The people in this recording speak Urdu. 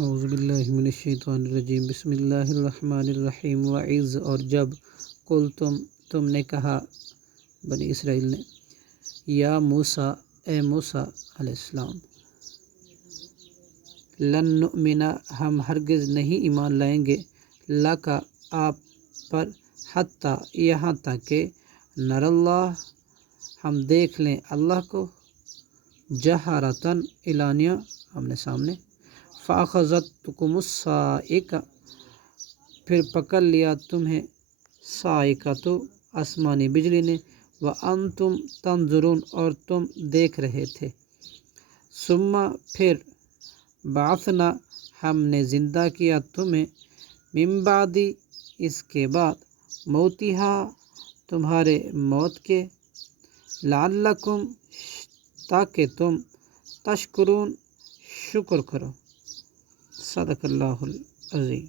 اعوذ باللہ من الشیطان الرجیم، بسم اللہ الرحمن الرحیم۔ وعز، اور جب تم نے کہا، بنی اسرائیل نے، یا موسیٰ، اے موسیٰ علیہ السلام، لن نؤمن، ہم ہرگز نہیں ایمان لائیں گے، لک، آپ پر، حتیٰ، یہاں تک کہ، نر اللہ، ہم دیکھ لیں اللہ کو، جہرتاً، اعلانیہ، آمنے سامنے، فأخذتکم الصاعقہ، پھر پکڑ لیا تمہیں صاعقۃ، آسمانی بجلی نے، وانتم تنظرون، اور تم دیکھ رہے تھے، ثم، پھر، بعثنا، ہم نے زندہ کیا تمہیں، من بعد، اس کے بعد، موتہا، تمہارے موت کے، لعلکم، تاکہ تم، تشکرون، شکر کرو۔ صدق اللہ العظیم۔